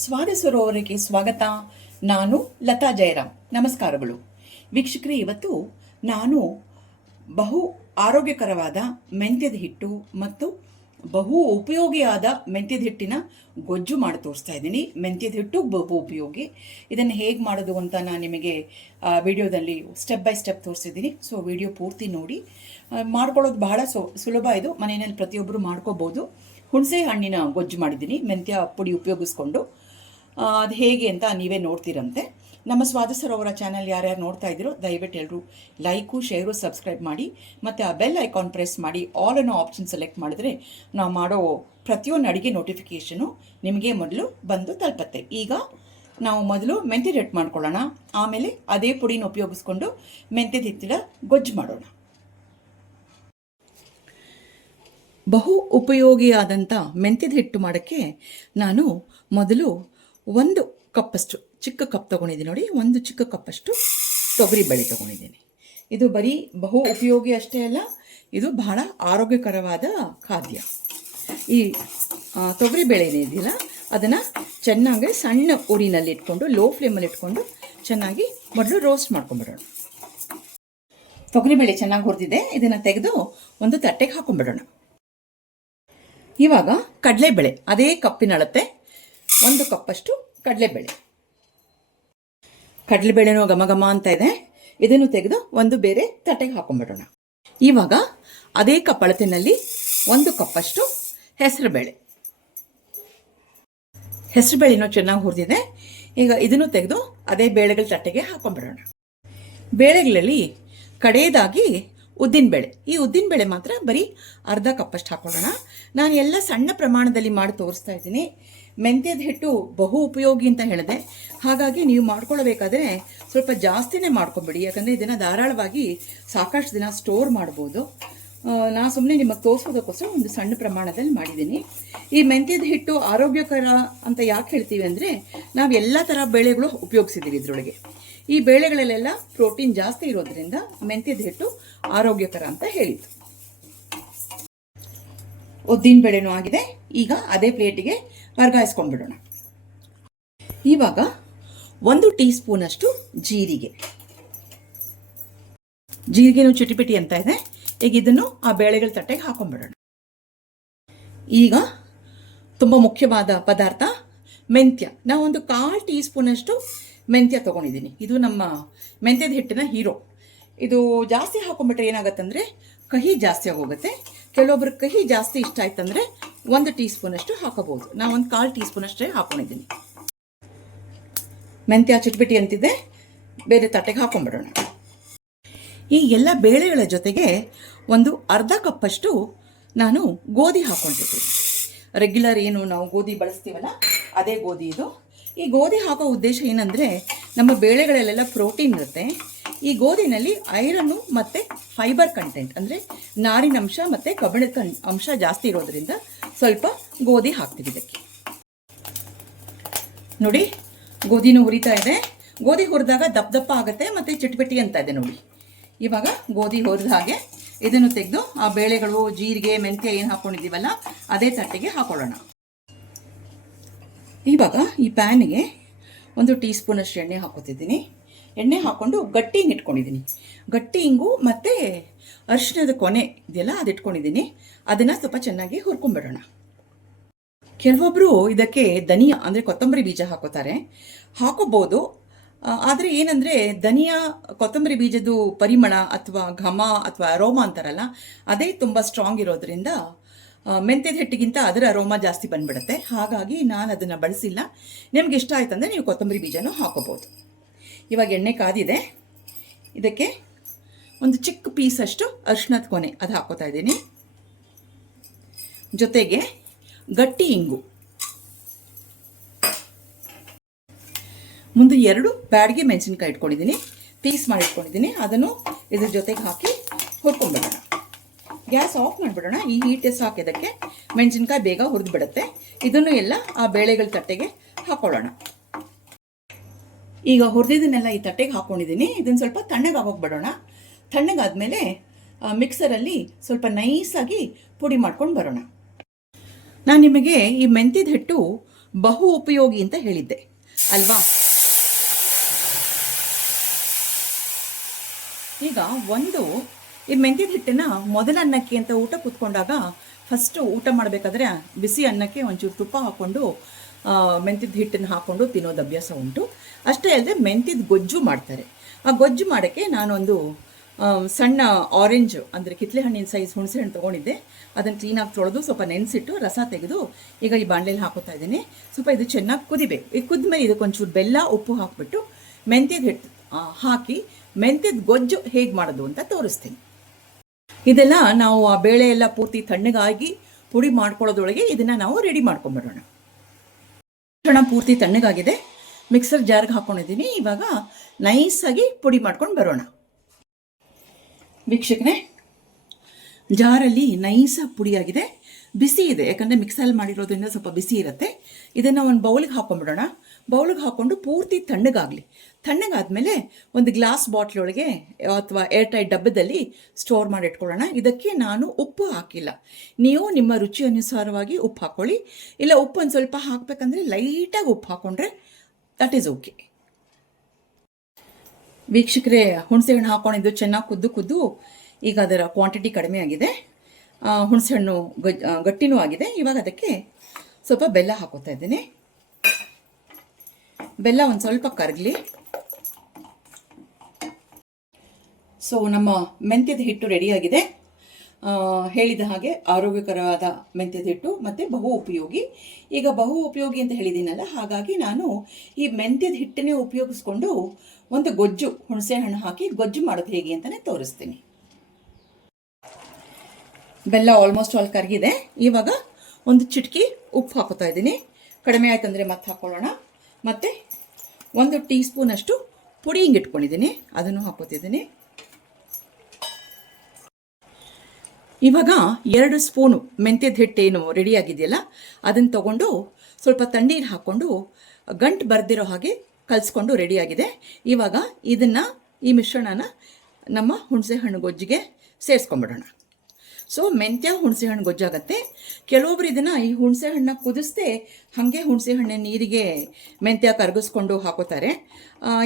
ಸ್ವಾದ ಸರೋವರಕ್ಕೆ ಸ್ವಾಗತ. ನಾನು ಲತಾ ಜಯರಾಮ್. ನಮಸ್ಕಾರಗಳು ವೀಕ್ಷಕರೇ. ಇವತ್ತು ನಾನು ಬಹು ಆರೋಗ್ಯಕರವಾದ ಮೆಂತ್ಯದ ಹಿಟ್ಟು ಮತ್ತು ಬಹು ಉಪಯೋಗಿಯಾದ ಮೆಂತ್ಯದ ಹಿಟ್ಟಿನ ಗೊಜ್ಜು ಮಾಡಿ ತೋರಿಸ್ತಾ ಇದ್ದೀನಿ. ಮೆಂತ್ಯದ ಹಿಟ್ಟು ಬಹು ಉಪಯೋಗಿ. ಇದನ್ನು ಹೇಗೆ ಮಾಡೋದು ಅಂತ ನಾನು ನಿಮಗೆ ವಿಡಿಯೋದಲ್ಲಿ ಸ್ಟೆಪ್ ಬೈ ಸ್ಟೆಪ್ ತೋರಿಸಿದ್ದೀನಿ. ಸೊ ವಿಡಿಯೋ ಪೂರ್ತಿ ನೋಡಿ. ಮಾಡ್ಕೊಳ್ಳೋದು ಬಹಳ ಸುಲಭ. ಇದು ಮನೆಯಲ್ಲಿ ಪ್ರತಿಯೊಬ್ಬರು ಮಾಡ್ಕೋಬೋದು. ಹುಣಸೆ ಹಣ್ಣಿನ ಗೊಜ್ಜು ಮಾಡಿದ್ದೀನಿ ಮೆಂತ್ಯ ಪುಡಿ ಉಪಯೋಗಿಸ್ಕೊಂಡು. ಅದು ಹೇಗೆ ಅಂತ ನೀವೇ ನೋಡ್ತೀರಂತೆ. ನಮ್ಮ ಸ್ವಾದ ಸರೋವರ ಚಾನಲ್ ಯಾರ್ಯಾರು ನೋಡ್ತಾ ಇದ್ದೀರೋ ದಯವಿಟ್ಟು ಎಲ್ಲರೂ ಲೈಕು, ಶೇರು, ಸಬ್ಸ್ಕ್ರೈಬ್ ಮಾಡಿ ಮತ್ತು ಆ ಬೆಲ್ ಐಕಾನ್ ಪ್ರೆಸ್ ಮಾಡಿ ಆಲ್ ಅನ್ನೋ ಆಪ್ಷನ್ ಸೆಲೆಕ್ಟ್ ಮಾಡಿದ್ರೆ ನಾವು ಮಾಡೋ ಪ್ರತಿಯೊಂದು ಅಡುಗೆ ನೋಟಿಫಿಕೇಷನು ನಿಮಗೆ ಮೊದಲು ಬಂದು ತಲುಪತ್ತೆ. ಈಗ ನಾವು ಮೊದಲು ಮೆಂತ್ಯದ ಹಿಟ್ಟು ಮಾಡ್ಕೊಳ್ಳೋಣ. ಆಮೇಲೆ ಅದೇ ಪುಡಿನ ಉಪಯೋಗಿಸ್ಕೊಂಡು ಮೆಂತ್ಯದ ಹಿಟ್ಟಿನ ಗೊಜ್ಜು ಮಾಡೋಣ. ಬಹು ಉಪಯೋಗಿಯಾದಂಥ ಮೆಂತ್ಯದ ಹಿಟ್ಟು ಮಾಡೋಕ್ಕೆ ನಾನು ಮೊದಲು ಒಂದು ಕಪ್ಪಷ್ಟು, ಚಿಕ್ಕ ಕಪ್ ತೊಗೊಂಡಿದ್ದೀನಿ ನೋಡಿ, ಒಂದು ಚಿಕ್ಕ ಕಪ್ಪಷ್ಟು ತೊಗರಿಬೇಳೆ ತೊಗೊಂಡಿದ್ದೀನಿ. ಇದು ಬರೀ ಬಹು ಉಪಯೋಗಿ ಅಷ್ಟೇ ಅಲ್ಲ, ಇದು ಬಹಳ ಆರೋಗ್ಯಕರವಾದ ಖಾದ್ಯ. ಈ ತೊಗರಿಬೇಳೆ ಏನಿದೆಯಲ್ಲ ಅದನ್ನು ಚೆನ್ನಾಗಿ ಸಣ್ಣ ಉರಿನಲ್ಲಿ ಇಟ್ಕೊಂಡು, ಲೋ ಫ್ಲೇಮಲ್ಲಿ ಇಟ್ಕೊಂಡು ಚೆನ್ನಾಗಿ ಮೊದಲು ರೋಸ್ಟ್ ಮಾಡ್ಕೊಂಬಿಡೋಣ. ತೊಗರಿಬೇಳೆ ಚೆನ್ನಾಗಿ ಹುರಿದಿದೆ. ಇದನ್ನು ತೆಗೆದು ಒಂದು ತಟ್ಟೆಗೆ ಹಾಕೊಂಡ್ಬಿಡೋಣ. ಇವಾಗ ಕಡಲೆಬೇಳೆ, ಅದೇ ಕಪ್ಪಿನ ಅಳತೆ ಒಂದು ಕಪ್ಪಷ್ಟು ಕಡಲೆಬೇಳೆ. ಕಡಲೆಬೇಳೆನೂ ಘಮ ಘಮ ಅಂತ ಇದೆ. ಇದನ್ನು ತೆಗೆದು ಒಂದು ಬೇರೆ ತಟ್ಟೆಗೆ ಹಾಕೊಂಡ್ಬಿಡೋಣ. ಇವಾಗ ಅದೇ ಕಪ್ ಅಳತೆನಲ್ಲಿ ಒಂದು ಕಪ್ಪಷ್ಟು ಹೆಸರುಬೇಳೆ. ಹೆಸರುಬೇಳೆನೂ ಚೆನ್ನಾಗಿ ಹುರಿದಿದೆ. ಈಗ ಇದನ್ನು ತೆಗೆದು ಅದೇ ಬೇಳೆಗಳ ತಟ್ಟೆಗೆ ಹಾಕೊಂಡ್ಬಿಡೋಣ. ಬೇಳೆಗಳಲ್ಲಿ ಕಡೆಯದಾಗಿ ಉದ್ದಿನಬೇಳೆ. ಈ ಉದ್ದಿನಬೇಳೆ ಮಾತ್ರ ಬರೀ ಅರ್ಧ ಕಪ್ಪಷ್ಟು ಹಾಕೊಳ್ಳೋಣ. ನಾನು ಎಲ್ಲ ಸಣ್ಣ ಪ್ರಮಾಣದಲ್ಲಿ ಮಾಡಿ ತೋರಿಸ್ತಾ ಇದ್ದೀನಿ. ಮೆಂತ್ಯದ ಹಿಟ್ಟು ಬಹು ಉಪಯೋಗಿ ಅಂತ ಹೇಳಿದೆ, ಹಾಗಾಗಿ ನೀವು ಮಾಡ್ಕೊಳ್ಬೇಕಾದ್ರೆ ಸ್ವಲ್ಪ ಜಾಸ್ತಿನೇ ಮಾಡ್ಕೊಂಬಿಡಿ. ಯಾಕಂದರೆ ಇದನ್ನು ಧಾರಾಳವಾಗಿ ಸಾಕಷ್ಟು ದಿನ ಸ್ಟೋರ್ ಮಾಡ್ಬೋದು. ನಾನು ಸುಮ್ಮನೆ ನಿಮಗೆ ತೋರಿಸೋದಕ್ಕೋಸ್ಕರ ಒಂದು ಸಣ್ಣ ಪ್ರಮಾಣದಲ್ಲಿ ಮಾಡಿದ್ದೀನಿ. ಈ ಮೆಂತ್ಯದ ಹಿಟ್ಟು ಆರೋಗ್ಯಕರ ಅಂತ ಯಾಕೆ ಹೇಳ್ತೀವಿ ಅಂದರೆ, ನಾವು ಎಲ್ಲ ಥರ ಬೇಳೆಗಳು ಉಪಯೋಗಿಸಿದ್ದೀವಿ ಇದರೊಳಗೆ. ಈ ಬೇಳೆಗಳಲ್ಲೆಲ್ಲ ಪ್ರೋಟೀನ್ ಜಾಸ್ತಿ ಇರೋದ್ರಿಂದ ಮೆಂತ್ಯದ ಹಿಟ್ಟು ಆರೋಗ್ಯಕರ ಅಂತ ಹೇಳಿದ್ದು. ಉದ್ದಿನ ಬೇಳೆನೂ ಆಗಿದೆ. ಈಗ ಅದೇ ಪ್ಲೇಟಿಗೆ ವರ್ಗಾಯಿಸ್ಕೊಂಡ್ಬಿಡೋಣ. ಇವಾಗ 1 ಟೀ ಸ್ಪೂನಷ್ಟು ಜೀರಿಗೆನೂ ಚಿಟಿಪಿಟಿ ಅಂತ ಇದೆ. ಈಗ ಇದನ್ನು ಆ ಬೇಳೆಗಳ ತಟ್ಟೆಗೆ ಹಾಕೊಂಡ್ಬಿಡೋಣ. ಈಗ ತುಂಬ ಮುಖ್ಯವಾದ ಪದಾರ್ಥ ಮೆಂತ್ಯ. ನಾವು ಒಂದು 1/4 ಟೀ ಸ್ಪೂನಷ್ಟು ಮೆಂತ್ಯ ತೊಗೊಂಡಿದ್ದೀನಿ. ಇದು ನಮ್ಮ ಮೆಂತ್ಯದ ಹಿಟ್ಟಿನ ಹೀರೋ. ಇದು ಜಾಸ್ತಿ ಹಾಕೊಂಡ್ಬಿಟ್ರೆ ಏನಾಗತ್ತಂದರೆ ಕಹಿ ಜಾಸ್ತಿ ಆಗೋಗುತ್ತೆ. ಕೆಲವೊಬ್ರು ಕಹಿ ಜಾಸ್ತಿ ಇಷ್ಟ ಆಯ್ತಂದರೆ 1 ಟೀ ಸ್ಪೂನಷ್ಟು ಹಾಕೋಬಹುದು. ನಾನು ಒಂದು 1/4 ಟೀ ಸ್ಪೂನಷ್ಟೇ ಹಾಕೊಂಡಿದ್ದೀನಿ. ಮೆಂತ್ಯ ಚಿಟ್ಬಿಟಿ ಅಂತಿದೆ, ಬೇರೆ ತಟ್ಟೆಗೆ ಹಾಕೊಂಡ್ಬಿಡೋಣ. ಈ ಎಲ್ಲ ಬೇಳೆಗಳ ಜೊತೆಗೆ ಒಂದು ಅರ್ಧ ಕಪ್ಪಷ್ಟು ನಾನು ಗೋಧಿ ಹಾಕೊಂಡಿದ್ದೀನಿ. ರೆಗ್ಯುಲರ್ ಏನು ನಾವು ಗೋಧಿ ಬಳಸ್ತೀವಲ್ಲ ಅದೇ ಗೋಧಿ ಇದು. ಈ ಗೋಧಿ ಹಾಕೋ ಉದ್ದೇಶ ಏನಂದರೆ, ನಮ್ಮ ಬೇಳೆಗಳಲ್ಲೆಲ್ಲ ಪ್ರೋಟೀನ್ ಇರುತ್ತೆ. ಈ ಗೋಧಿನಲ್ಲಿ ಐರನ್ನು ಮತ್ತು ಫೈಬರ್ ಕಂಟೆಂಟ್ ಅಂದರೆ ನಾರಿನಂಶ ಮತ್ತು ಕಬ್ಬಿಣದ ಅಂಶ ಜಾಸ್ತಿ ಇರೋದ್ರಿಂದ ಸ್ವಲ್ಪ ಗೋಧಿ ಹಾಕ್ತೀವಿ ಇದಕ್ಕೆ. ನೋಡಿ, ಗೋಧಿನೂ ಹುರಿತಾ ಇದೆ. ಗೋಧಿ ಹುರಿದಾಗ ದಪ್ಪ ದಪ್ಪ ಆಗುತ್ತೆ ಮತ್ತು ಚಿಟ್ಪಿಟಿ ಅಂತ ಇದೆ ನೋಡಿ. ಇವಾಗ ಗೋಧಿ ಹುರಿದ ಹಾಗೆ ಇದನ್ನು ತೆಗೆದು ಆ ಬೇಳೆಗಳು, ಜೀರಿಗೆ, ಮೆಂತ್ಯ ಏನು ಹಾಕ್ಕೊಂಡಿದ್ದೀವಲ್ಲ ಅದೇ ತಟ್ಟೆಗೆ ಹಾಕೊಳ್ಳೋಣ. ಇವಾಗ ಈ ಪ್ಯಾನಿಗೆ 1 ಟೀ ಸ್ಪೂನಷ್ಟು ಎಣ್ಣೆ ಹಾಕೋತಿದ್ದೀನಿ. ಎಣ್ಣೆ ಹಾಕ್ಕೊಂಡು ಗಟ್ಟಿ ಹಿಂಗೆ ಇಟ್ಕೊಂಡಿದ್ದೀನಿ. ಗಟ್ಟಿ ಹಿಂಗು ಮತ್ತು ಅರಿಶಿಣದ ಕೊನೆ ಇದೆಯಲ್ಲ ಅದು ಇಟ್ಕೊಂಡಿದ್ದೀನಿ. ಅದನ್ನು ಸ್ವಲ್ಪ ಚೆನ್ನಾಗಿ ಹುರ್ಕೊಂಡ್ಬಿಡೋಣ. ಕೆಲವೊಬ್ಬರು ಇದಕ್ಕೆ ಧನಿಯಾ ಅಂದರೆ ಕೊತ್ತಂಬರಿ ಬೀಜ ಹಾಕೋಬೋದು. ಆದರೆ ಏನಂದರೆ ಧನಿಯಾ, ಕೊತ್ತಂಬರಿ ಬೀಜದ್ದು ಪರಿಮಳ ಅಥವಾ ಘಮ ಅಥವಾ ಅರೋಮಾ ಅಂತಾರಲ್ಲ, ಅದೇ ತುಂಬ ಸ್ಟ್ರಾಂಗ್ ಇರೋದ್ರಿಂದ ಮೆಂತ್ಯದ ಹಿಟ್ಟಿಗಿಂತ ಅದರ ಅರೋಮಾ ಜಾಸ್ತಿ ಬಂದ್ಬಿಡುತ್ತೆ. ಹಾಗಾಗಿ ನಾನು ಅದನ್ನು ಬಳಸಿಲ್ಲ. ನಿಮ್ಗೆ ಇಷ್ಟ ಆಯ್ತಂದರೆ ನೀವು ಕೊತ್ತಂಬರಿ ಬೀಜನೂ ಹಾಕೋಬೋದು. ಇವಾಗ ಎಣ್ಣೆ ಕಾದಿದೆ. ಇದಕ್ಕೆ ಒಂದು ಚಿಕ್ಕ ಪೀಸಷ್ಟು ಅರಿಶಿಣದ ಕೊನೆ ಅದು ಹಾಕೋತಾ ಇದ್ದೀನಿ. ಜೊತೆಗೆ ಗಟ್ಟಿ ಇಂಗು, ಮುಂದೆ 2 ಬ್ಯಾಡಗಿ ಮೆಣಸಿನ್ಕಾಯಿ ಇಟ್ಕೊಂಡಿದ್ದೀನಿ, ಪೀಸ್ ಮಾಡಿ ಇಟ್ಕೊಂಡಿದ್ದೀನಿ. ಅದನ್ನು ಇದ್ರ ಜೊತೆಗೆ ಹಾಕಿ ಹುರ್ಕೊಂಡ್ಬಿಡೋಣ. ಗ್ಯಾಸ್ ಆಫ್ ಮಾಡಿಬಿಡೋಣ. ಈ ಹೀಟ್ ಹಾಕಿದ್ದಕ್ಕೆ ಮೆಣಸಿನ್ಕಾಯಿ ಬೇಗ ಹುರಿದು ಬಿಡುತ್ತೆ. ಇದನ್ನು ಎಲ್ಲ ಆ ಬೇಳೆಗಳ ತಟ್ಟೆಗೆ ಹಾಕೊಳ್ಳೋಣ. ಈಗ ಹುರಿದಿದ್ದನ್ನೆಲ್ಲ ಈ ತಟ್ಟೆಗೆ ಹಾಕ್ಕೊಂಡಿದ್ದೀನಿ. ಇದನ್ನು ಸ್ವಲ್ಪ ತಣ್ಣಗಾಗೋಗ್ಬಿಡೋಣ. ತಣ್ಣಗಾದ್ಮೇಲೆ ಮಿಕ್ಸರಲ್ಲಿ ಸ್ವಲ್ಪ ನೈಸಾಗಿ ಪುಡಿ ಮಾಡ್ಕೊಂಡು ಬರೋಣ. ನಾನು ನಿಮಗೆ ಈ ಮೆಂತ್ಯದ ಹಿಟ್ಟು ಬಹು ಉಪಯೋಗಿ ಅಂತ ಹೇಳಿದ್ದೆ ಅಲ್ವಾ. ಈಗ ಈ ಮೆಂತ್ಯದ ಹಿಟ್ಟನ್ನ ಮೊದಲ ಅನ್ನಕ್ಕೆ ಅಂತ ಊಟ ಕೂತ್ಕೊಂಡಾಗ ಫಸ್ಟು ಊಟ ಮಾಡಬೇಕಾದ್ರೆ ಬಿಸಿ ಅನ್ನಕ್ಕೆ ಒಂಚೂರು ತುಪ್ಪ ಹಾಕ್ಕೊಂಡು ಮೆಂತ್ಯದ ಹಿಟ್ಟನ್ನು ಹಾಕ್ಕೊಂಡು ತಿನ್ನೋದು ಅಭ್ಯಾಸ ಉಂಟು. ಅಷ್ಟೇ ಅಲ್ಲದೆ ಮೆಂತ್ಯದ ಗೊಜ್ಜು ಮಾಡ್ತಾರೆ. ಆ ಗೊಜ್ಜು ಮಾಡೋಕ್ಕೆ ನಾನೊಂದು ಸಣ್ಣ ಆರೆಂಜ್ ಅಂದರೆ ಕಿತ್ತಳೆ ಹಣ್ಣಿನ ಸೈಜ್ ಹುಣಸೆ ಹಣ್ಣು ತೊಗೊಂಡಿದ್ದೆ. ಅದನ್ನು ಕ್ಲೀನಾಗಿ ತೊಳೆದು ಸ್ವಲ್ಪ ನೆನೆಸಿಟ್ಟು ರಸ ತೆಗೆದು ಈಗ ಈ ಬಾಣಲೆಯಲ್ಲಿ ಹಾಕೋತಾ ಇದ್ದೀನಿ. ಸ್ವಲ್ಪ ಇದು ಚೆನ್ನಾಗಿ ಕುದಿಬೇಕು. ಇದು ಕುದ್ಮೇಲೆ ಇದಕ್ಕೊಂಚೂರು ಬೆಲ್ಲ ಉಪ್ಪು ಹಾಕಿಬಿಟ್ಟು ಮೆಂತ್ಯದ ಹಿಟ್ಟು ಹಾಕಿ ಮೆಂತ್ಯದ ಗೊಜ್ಜು ಹೇಗೆ ಮಾಡೋದು ಅಂತ ತೋರಿಸ್ತೀನಿ. ಇದೆಲ್ಲ ನಾವು ಆ ಬೇಳೆ ಎಲ್ಲ ಪೂರ್ತಿ ತಣ್ಣಗಾಗಿ ಪುಡಿ ಮಾಡ್ಕೊಳ್ಳೋದ್ರೊಳಗೆ ಇದನ್ನು ನಾವು ರೆಡಿ ಮಾಡ್ಕೊಂಡ್ಬಿಡೋಣ. ಪೂರ್ತಿ ತಣ್ಣಗಾಗಿದೆ, ಮಿಕ್ಸರ್ ಜಾರ್ಗೆ ಹಾಕ್ಕೊಂಡಿದ್ದೀನಿ. ಇವಾಗ ನೈಸಾಗಿ ಪುಡಿ ಮಾಡ್ಕೊಂಡು ಬರೋಣ. ವೀಕ್ಷಕರೇ, ಜಾರಲ್ಲಿ ನೈಸಾಗಿ ಪುಡಿಯಾಗಿದೆ, ಬಿಸಿ ಇದೆ. ಯಾಕಂದರೆ ಮಿಕ್ಸಲ್ಲಿ ಮಾಡಿರೋದ್ರಿಂದ ಸ್ವಲ್ಪ ಬಿಸಿ ಇರುತ್ತೆ. ಇದನ್ನು ಒಂದು ಬೌಲಿಗೆ ಹಾಕೊಂಡ್ಬಿಡೋಣ. ಬೌಲಿಗೆ ಹಾಕ್ಕೊಂಡು ಪೂರ್ತಿ ತಣ್ಣಗಾಗಲಿ. ತಣ್ಣಗಾದ್ಮೇಲೆ ಒಂದು ಗ್ಲಾಸ್ ಬಾಟ್ಲೊಳಗೆ ಅಥವಾ ಏರ್ ಟೈಟ್ ಡಬ್ಬದಲ್ಲಿ ಸ್ಟೋರ್ ಮಾಡಿ ಇಟ್ಕೊಳ್ಳೋಣ. ಇದಕ್ಕೆ ನಾನು ಉಪ್ಪು ಹಾಕಿಲ್ಲ. ನೀವು ನಿಮ್ಮ ರುಚಿ ಅನುಸಾರವಾಗಿ ಉಪ್ಪು ಹಾಕ್ಕೊಳ್ಳಿ. ಇಲ್ಲ ಉಪ್ಪು ಒಂದು ಸ್ವಲ್ಪ ಹಾಕಬೇಕಂದ್ರೆ ಲೈಟಾಗಿ ಉಪ್ಪು ಹಾಕ್ಕೊಂಡ್ರೆ ದಟ್ ಈಸ್ ಓಕೆ. ವೀಕ್ಷಕರೇ, ಹುಣಸೆಹಣ್ಣು ಹಾಕ್ಕೊಂಡಿದ್ದು ಚೆನ್ನಾಗಿ ಕುದ್ದು ಈಗ ಅದರ ಕ್ವಾಂಟಿಟಿ ಕಡಿಮೆ ಆಗಿದೆ. ಹುಣಸೆಹಣ್ಣು ಗಟ್ಟಿನೂ ಆಗಿದೆ. ಇವಾಗ ಅದಕ್ಕೆ ಸ್ವಲ್ಪ ಬೆಲ್ಲ ಹಾಕೋತಾ ಇದ್ದೀನಿ. ಬೆಲ್ಲ ಒಂದು ಸ್ವಲ್ಪ ಕರಗಲಿ. ಸೊ ನಮ್ಮ ಮೆಂತ್ಯದ ಹಿಟ್ಟು ರೆಡಿಯಾಗಿದೆ. ಹೇಳಿದ ಹಾಗೆ ಆರೋಗ್ಯಕರವಾದ ಮೆಂತ್ಯದ ಹಿಟ್ಟು ಮತ್ತು ಬಹು ಉಪಯೋಗಿ. ಈಗ ಬಹು ಉಪಯೋಗಿ ಅಂತ ಹೇಳಿದ್ದೀನಲ್ಲ, ಹಾಗಾಗಿ ನಾನು ಈ ಮೆಂತ್ಯದ ಹಿಟ್ಟನ್ನೇ ಉಪಯೋಗಿಸ್ಕೊಂಡು ಒಂದು ಗೊಜ್ಜು, ಹುಣಸೆ ಹಣ್ಣು ಹಾಕಿ ಗೊಜ್ಜು ಮಾಡೋದು ಹೇಗೆ ಅಂತಲೇ ತೋರಿಸ್ತೀನಿ. ಬೆಲ್ಲ ಆಲ್ಮೋಸ್ಟ್ ಆಲ್ ಕರಗಿದೆ. ಇವಾಗ ಒಂದು ಚಿಟಕಿ ಉಪ್ಪು ಹಾಕೋತಾ ಇದ್ದೀನಿ. ಕಡಿಮೆ ಆಯ್ತಂದರೆ ಮತ್ತೆ ಹಾಕ್ಕೊಳ್ಳೋಣ. ಮತ್ತು 1 ಟೀ ಸ್ಪೂನಷ್ಟು ಪುಡಿ ಹಿಂಗೆ ಇಟ್ಕೊಂಡಿದ್ದೀನಿ, ಅದನ್ನು ಹಾಕೋತಿದ್ದೀನಿ. ಇವಾಗ 2 ಸ್ಪೂನು ಮೆಂತ್ಯದ ಹಿಟ್ಟೇನು ರೆಡಿಯಾಗಿದೆಯಲ್ಲ ಅದನ್ನು ತೊಗೊಂಡು ಸ್ವಲ್ಪ ತಣ್ಣೀರು ಹಾಕ್ಕೊಂಡು ಗಂಟು ಬರ್ದಿರೋ ಹಾಗೆ ಕಲಿಸ್ಕೊಂಡು ರೆಡಿಯಾಗಿದೆ. ಇವಾಗ ಈ ಮಿಶ್ರಣನ ನಮ್ಮ ಹುಣಸೆ ಹಣ್ಣು ಗೊಜ್ಜಿಗೆ ಸೇರಿಸ್ಕೊಂಡ್ಬಿಡೋಣ. ಸೊ ಮೆಂತ್ಯ ಹುಣಸೆ ಹಣ್ಣು ಗೊಜ್ಜಾಗತ್ತೆ. ಕೆಲವೊಬ್ರು ಇದನ್ನು ಈ ಹುಣಸೆ ಹಣ್ಣನ್ನ ಕುದಿಸ್ದೆ ಹಾಗೆ ಹುಣಸೆ ಹಣ್ಣಿನ ನೀರಿಗೆ ಮೆಂತ್ಯ ಕರಗಿಸ್ಕೊಂಡು ಹಾಕೋತಾರೆ.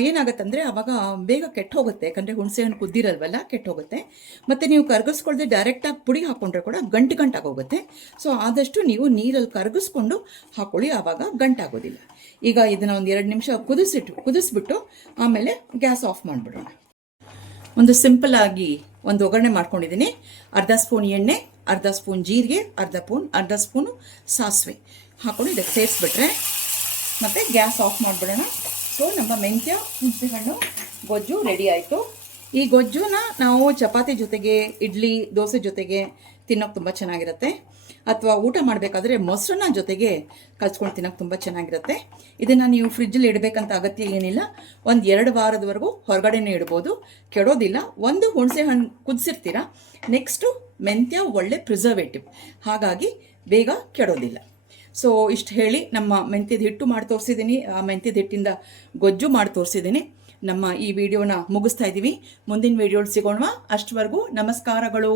ಏನಾಗುತ್ತಂದರೆ ಆವಾಗ ಬೇಗ ಕೆಟ್ಟು ಹೋಗುತ್ತೆ. ಯಾಕಂದರೆ ಹುಣಸೆ ಹಣ್ಣು ಕುದ್ದಿರಲ್ವಲ್ಲ, ಕೆಟ್ಟು ಹೋಗುತ್ತೆ. ಮತ್ತು ನೀವು ಕರಗಿಸ್ಕೊಳ್ದೆ ಡೈರೆಕ್ಟಾಗಿ ಪುಡಿ ಹಾಕ್ಕೊಂಡ್ರೆ ಕೂಡ ಗಂಟಾಗೋಗುತ್ತೆ. ಸೊ ಆದಷ್ಟು ನೀವು ನೀರಲ್ಲಿ ಕರಗಿಸ್ಕೊಂಡು ಹಾಕ್ಕೊಳ್ಳಿ, ಆವಾಗ ಗಂಟಾಗೋದಿಲ್ಲ. ಈಗ ಇದನ್ನು ಒಂದು 2 ನಿಮಿಷ ಕುದಿಸ್ಬಿಟ್ಟು ಆಮೇಲೆ ಗ್ಯಾಸ್ ಆಫ್ ಮಾಡಿಬಿಡೋಣ. ಒಂದು ಸಿಂಪಲ್ ಆಗಿ ಒಂದು ಒಗ್ಗರಣೆ ಮಾಡ್ಕೊಂಡಿದ್ದೀನಿ. ಅರ್ಧ ಸ್ಪೂನ್ ಎಣ್ಣೆ, ಅರ್ಧ ಸ್ಪೂನ್ ಜೀರಿಗೆ, ಅರ್ಧ ಸ್ಪೂನು ಸಾಸಿವೆ ಹಾಕ್ಕೊಂಡು ಇದಕ್ಕೆ ಸೇರಿಸ್ಬಿಟ್ರೆ ಮತ್ತು ಗ್ಯಾಸ್ ಆಫ್ ಮಾಡಿಬಿಡೋಣ. ಸೊ ನಮ್ಮ ಮೆಂತ್ಯ ಹುಣಸೆಹಣ್ಣು ಗೊಜ್ಜು ರೆಡಿ ಆಯಿತು. ಈ ಗೊಜ್ಜುನ ನಾವು ಚಪಾತಿ ಜೊತೆಗೆ, ಇಡ್ಲಿ, ದೋಸೆ ಜೊತೆಗೆ ತಿನ್ನೋಕೆ ತುಂಬ ಚೆನ್ನಾಗಿರುತ್ತೆ. ಅಥವಾ ಊಟ ಮಾಡಬೇಕಾದ್ರೆ ಮೊಸರನ್ನ ಜೊತೆಗೆ ಕಲ್ಸ್ಕೊಂಡು ತಿನ್ನೋಕೆ ತುಂಬ ಚೆನ್ನಾಗಿರುತ್ತೆ. ಇದನ್ನು ನೀವು ಫ್ರಿಜ್ಜಲ್ಲಿ ಇಡಬೇಕಂತ ಅಗತ್ಯ ಏನಿಲ್ಲ. 1-2 ವಾರದವರೆಗೂ ಹೊರಗಡೆನೇ ಇಡ್ಬೋದು, ಕೆಡೋದಿಲ್ಲ. ಒಂದು ಹುಣಸೆ ಹಣ್ಣು ಕುದಿಸಿರ್ತೀರ, ನೆಕ್ಸ್ಟು ಮೆಂತ್ಯ ಒಳ್ಳೆ ಪ್ರಿಸರ್ವೇಟಿವ್, ಹಾಗಾಗಿ ಬೇಗ ಕೆಡೋದಿಲ್ಲ. ಸೊ ಇಷ್ಟು ಹೇಳಿ ನಮ್ಮ ಮೆಂತ್ಯದ ಹಿಟ್ಟು ಮಾಡಿ ತೋರಿಸಿದ್ದೀನಿ, ಆ ಮೆಂತ್ಯದ ಹಿಟ್ಟಿಂದ ಗೊಜ್ಜು ಮಾಡಿ ತೋರಿಸಿದ್ದೀನಿ. ನಮ್ಮ ಈ ವಿಡಿಯೋನ ಮುಗಿಸ್ತಾ ಇದ್ದೀವಿ. ಮುಂದಿನ ವಿಡಿಯೋಲಿ ಸಿಗೋಣ. ಅಷ್ಟವರೆಗೂ ನಮಸ್ಕಾರಗಳು.